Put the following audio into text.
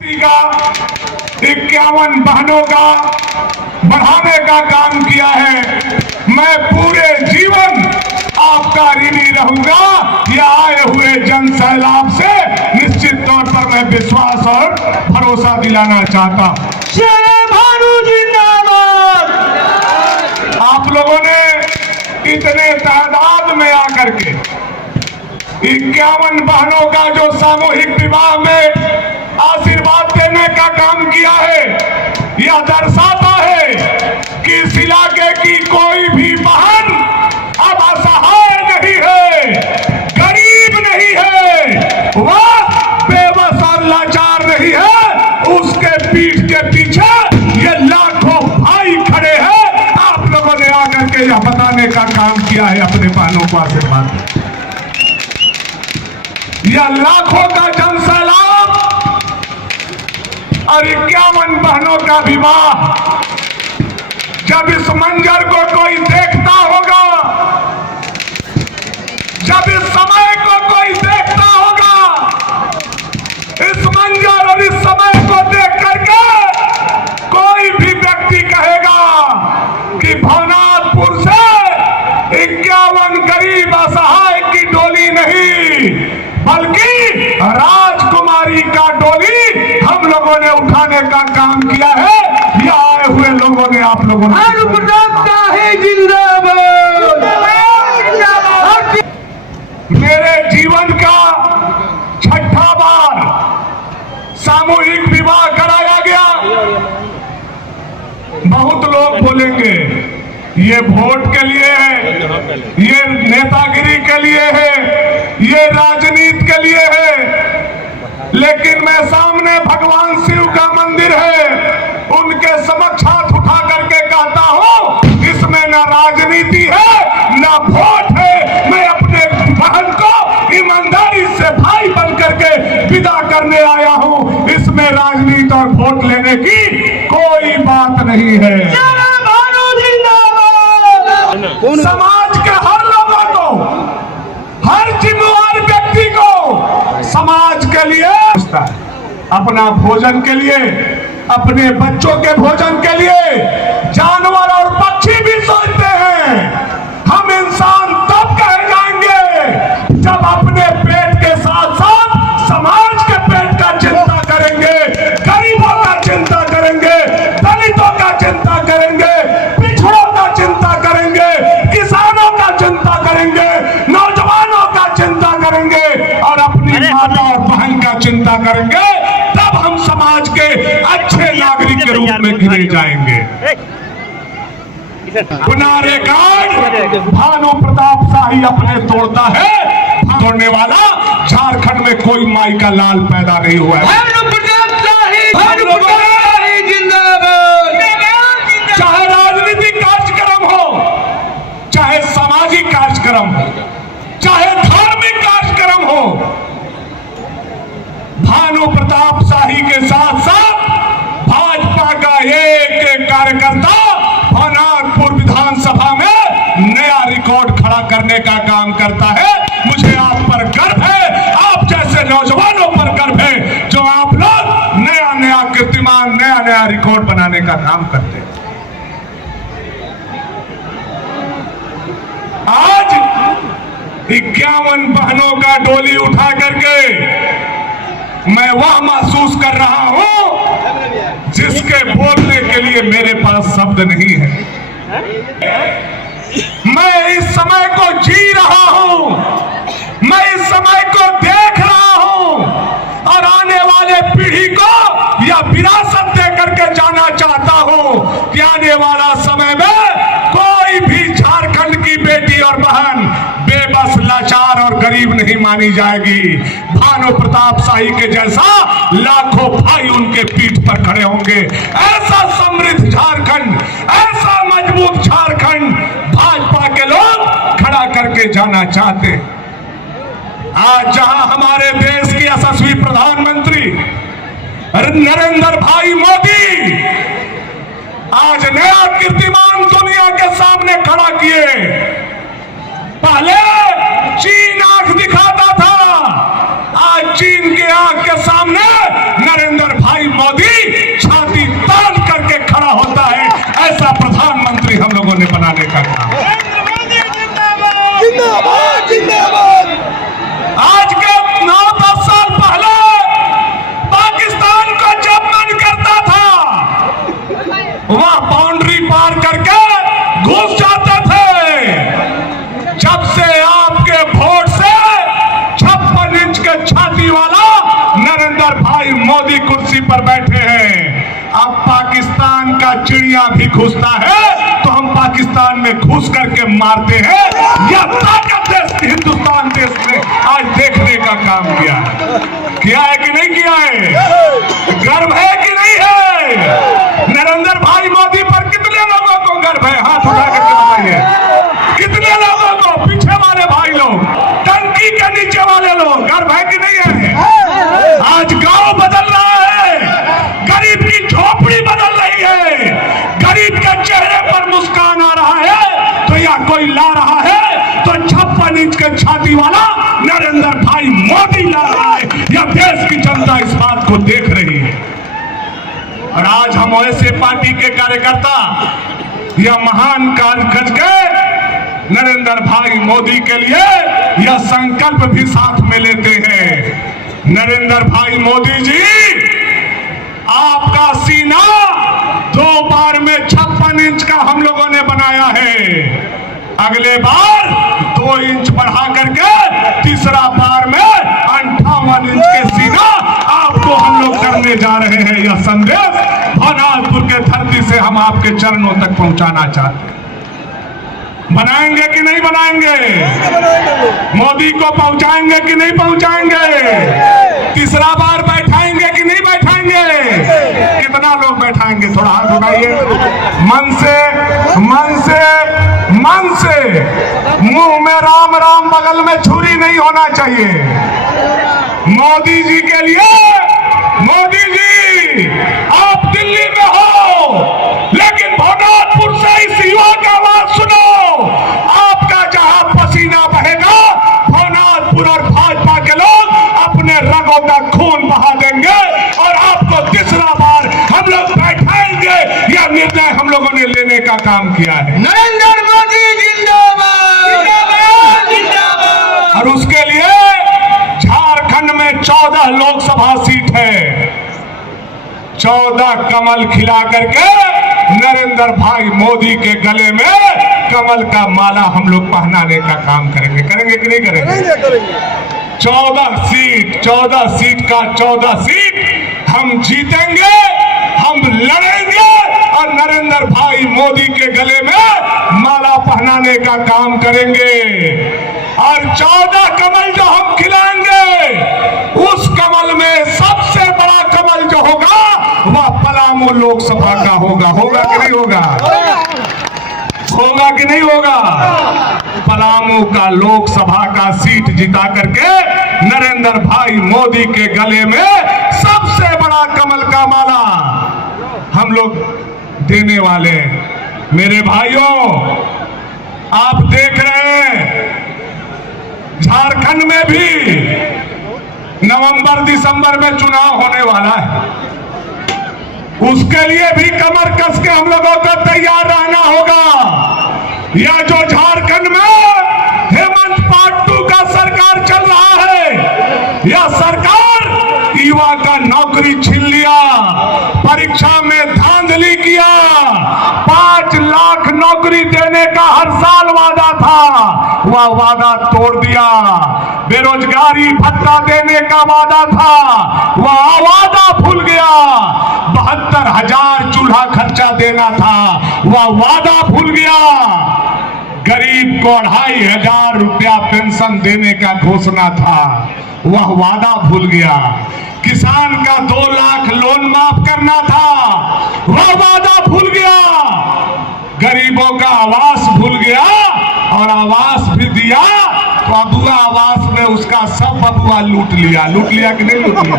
का 51 बहनों का बढ़ाने का काम किया है। मैं पूरे जीवन आपका ऋणी रहूंगा। यह आए हुए जन सैलाब से निश्चित तौर पर मैं विश्वास और भरोसा दिलाना चाहता हूं। आप लोगों ने इतने तादाद में आकर के 51 बहनों का जो सामूहिक विवाह में आशीर्वाद देने का काम किया है, यह दर्शाता है कि इस इलाके की कोई भी बहन अब असहाय नहीं है, गरीब नहीं है, वह बेबस और लाचार नहीं है। उसके पीठ के पीछे ये लाखों भाई खड़े हैं। आप लोगों ने आकर के यह बताने का काम किया है अपने बहनों को आशीर्वाद। यह लाखों का जनसैलाब और 51 बहनों का विवाह, जब इस मंजर को कोई देखता होगा, जब इस समय को कोई देखता होगा, इस मंजर और इस समय को देख करके कोई भी व्यक्ति कहेगा कि भवनाथपुर से 51 गरीब असहाय की डोली नहीं, बल्कि राजकुमारी का डोली हम लोगों ने उठाने का काम किया है। ये आए हुए लोगों ने, आप लोगों ने मेरे जीवन का 6ठा बार सामूहिक विवाह कराया गया। बहुत लोग बोलेंगे ये वोट के लिए है, ये नेतागिरी के लिए है, ये राजनीति के लिए है, लेकिन मैं सामने भगवान शिव का मंदिर है, उनके समक्ष हाथ उठा करके कहता हूं, इसमें ना राजनीति है ना वोट है। मैं अपने बहन को ईमानदारी से भाई बन करके विदा करने आया हूं। इसमें राजनीति और वोट लेने की कोई बात नहीं है। समाज के हर लोगों को, हर जिम्मेवार व्यक्ति को समाज के लिए, अपना भोजन के लिए, अपने बच्चों के भोजन के लिए जानवर और पक्षी भी सोचते हैं। हम इंसान तब कहे जाएंगे जब अपने पेट के साथ साथ समाज के पेट का चिंता करेंगे, गरीबों का चिंता करेंगे, दलितों का चिंता करेंगे, पिछड़ों का चिंता करेंगे, किसानों का चिंता करेंगे, नौजवानों का चिंता करेंगे और अपनी माता और बहन का चिंता करेंगे। तब हम समाज के अच्छे नागरिक के रूप में गिने जाएंगे। गुना रिकॉर्ड भानु प्रताप शाही अपने तोड़ता है, तोड़ने वाला झारखंड में कोई माई का लाल पैदा नहीं हुआ है। चाहे राजनीतिक कार्यक्रम हो, चाहे सामाजिक कार्यक्रम हो, चाहे धार्मिक कार्यक्रम हो, भानु प्रताप शाही के साथ साथ भाजपा का एक कार्यकर्ता भवनाथपुर विधानसभा में नया रिकॉर्ड खड़ा करने का काम करता है। मुझे आप पर गर्व है, आप जैसे नौजवानों पर गर्व है जो आप लोग नया नया कीर्तिमान, नया नया रिकॉर्ड बनाने का काम करते हैं। आज 51 बहनों का डोली उठा करके मैं वह महसूस कर रहा हूं जिसके बोलने के लिए मेरे पास शब्द नहीं है। मैं इस समय को जी रहा हूं, मैं इस समय को देख रहा हूं और आने वाले पीढ़ी को यह विरासत दे करके जाना चाहता हूं कि आने वाला समय में कोई भी झारखंड की बेटी और बहन बेबस, लाचार और गरीब नहीं मानी जाएगी। भानु प्रताप शाही के जैसा लाखों भाई उनके पीठ पर खड़े होंगे। ऐसा समृद्ध झारखंड, ऐसा मजबूत झारखंड भाजपा के लोग खड़ा करके जाना चाहते। आज जहां हमारे देश की यशस्वी प्रधानमंत्री नरेंद्र भाई मोदी आज नया कीर्तिमान दुनिया के सामने खड़ा किए। पहले चीन आंख दिखाता था, आज चीन के आंख के सामने नरेंद्र भाई मोदी छाती तान करके खड़ा होता है। ऐसा प्रधानमंत्री हम लोगों ने बनाने का काम। जिंदाबाद जिंदाबाद। आज के 9-10 साल पहले पाकिस्तान को जब मन करता था वह बाउंड्री पार करके घुस जाते थे। जब से आपके वोट से 56 इंच के छाती वाला नरेंद्र भाई मोदी कुर्सी पर बैठे हैं, अब पाकिस्तान का चिड़िया भी घुसता है तो हम पाकिस्तान में घुस करके मारते हैं। यह ताकत देश हिंदुस्तान देश ने आज देखने का काम किया है कि नहीं किया है? गर्व है कि नहीं है? नरेंद्र भाई मोदी पर कितने लोगों को गर्व है? हाथ उठा करके बताइए कितने लोगों को? पीछे वाले भाई लोग, टंकी के नीचे वाले लोग, गर्व है कि नहीं है? आज गांव बदल रहा है, गरीब की झोपड़ी बदल रही है, गरीब के चेहरे पर मुस्कान आ रहा है तो या कोई ला रहा है तो 56 इंच के छाती वाला नरेंद्र भाई मोदी ला रहा है। यह देश की जनता इस बात को देख रही है। और आज हम ऐसे पार्टी के कार्यकर्ता यह महान कार्य कर के नरेंद्र भाई मोदी के लिए यह संकल्प भी साथ में लेते हैं। नरेंद्र भाई मोदी जी, आपका सीना 2 बार में 56 इंच का हम लोगों ने बनाया है। अगले बार 2 इंच बढ़ा करके तीसरा बार में 58 इंच के सीना आपको हम लोग करने जा रहे हैं। यह संदेश भवनाथपुर के धरती से हम आपके चरणों तक पहुंचाना चाहते हैं। बनाएंगे कि नहीं बनाएंगे? मोदी को पहुंचाएंगे कि नहीं पहुंचाएंगे? तीसरा बार बैठाएंगे कि नहीं बैठाएंगे? कितना लोग बैठाएंगे? थोड़ा हाथ उठाइए। मन से मुंह में राम राम, बगल में छुरी नहीं होना चाहिए। मोदी जी के लिए, मोदी जी आप दिल्ली में हो लेकिन भवनाथपुर से इस युवा का आवाज सुनो। आपका जहां पसीना बहेगा भवनाथपुर और भाजपा के लोग अपने रगों का खून बहा देंगे और आपको तीसरा बार हम लोग बैठाएंगे। यह निर्णय हम लोगों ने लेने का काम किया है। नरेंद्र मोदी जिंदाबाद जिंदाबाद जिंदाबाद। और उसके लिए झारखंड में 14 लोकसभा सीट है। 14 कमल खिला करके नरेंद्र भाई मोदी के गले में कमल का माला हम लोग पहनाने का काम करेंगे। करेंगे कि नहीं करेंगे? 14 सीट का 14 सीट हम जीतेंगे, हम लड़ेंगे और नरेंद्र भाई मोदी के गले में माला पहनाने का काम करेंगे। और 14 कमल जो हम खिलाएंगे उस कमल में सबसे बड़ा कमल जो होगा वह पलामू लोकसभा का होगा। होगा कि नहीं होगा? होगा कि नहीं होगा? पलामू का लोकसभा का सीट जिता करके नरेंद्र भाई मोदी के गले में सबसे बड़ा कमल का माला हम लोग देने वाले हैं। मेरे भाइयों, आप देख रहे हैं झारखंड में भी नवंबर दिसंबर में चुनाव होने वाला है। उसके लिए भी कमर कस के हम लोगों को तैयार रहना होगा। या जो झारखंड में हेमंत पार्ट 2 का सरकार चल रहा है, यह सरकार युवा का नौकरी छीन लिया, परीक्षा में धांधली किया, 5 लाख नौकरी देने का हर साल वादा था, वह वादा तोड़ दिया। बेरोजगारी भत्ता देने का वादा था, वह वादा भूल गया। 72,000 चूल्हा खर्चा देना था, वह वादा भूल गया। गरीब को 2,500 रुपया पेंशन देने का घोषणा था, वह वादा भूल गया। किसान का 2 लाख लोन माफ करना था, वह वादा भूल गया। गरीबों का आवास भूल गया और आवास भी दिया तो अबुआ आवास में उसका सब बबुआ लूट लिया। लूट लिया कि नहीं लूट लिया?